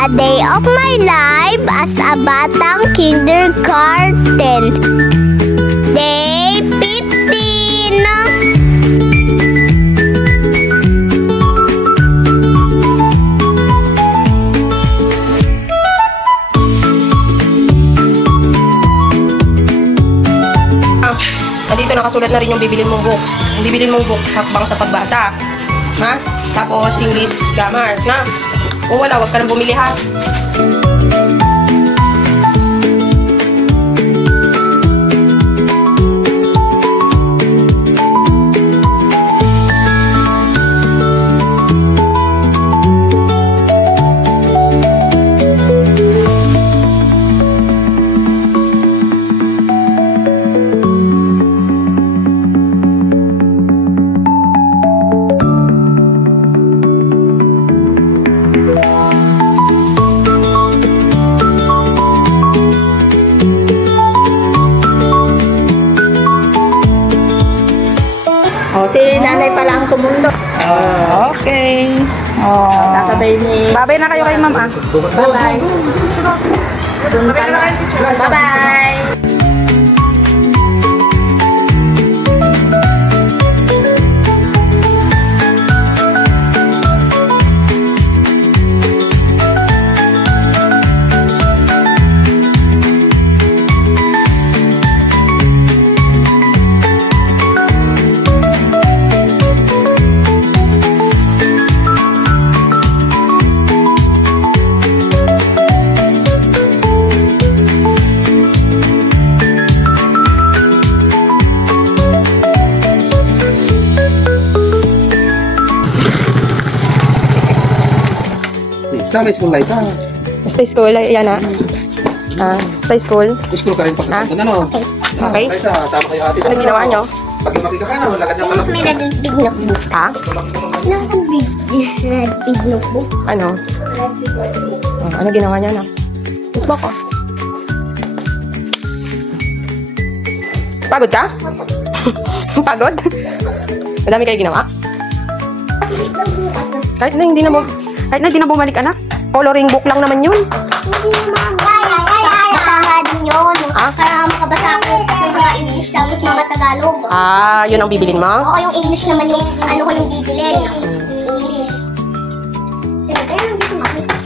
A day of my life as a batang kindergarten. Day 15. Dito nakasulat na rin yung bibilin mong books. Yung bibilin mong books, hakbang sa pagbasa. Ha? Tapos, English grammar. Na? Kung wala, huwag ka nang bumili, ha? Oh, si nanay pala ang sumundo. Okay. Sasabay ni... Babay na kayo kay ma'am, ah. Bye-bye. Bye-bye. Saan may school life? Stay school, yan ah. Stay school. School ka rin pagkakanta na, no? Okay. Kaysa, sama kayo ate. Ano ginawa nyo? Pag lumaki ka na, lagad ng malaki. May nag-big notebook. Ha? Nasaan big notebook? Ano? Ano ginawa niya na? Miss mo ko. Pagod ka? Pagod? Madami kayo ginawa? Kahit na hindi na bumalik, anak. Coloring book lang naman yun. Basahan yun. Para makabasa ko yung mga English tapos mga Tagalog. Yun ang bibilin mo? Oo, yung English naman yung ano ko yung bibilin. English. Pero dito makita.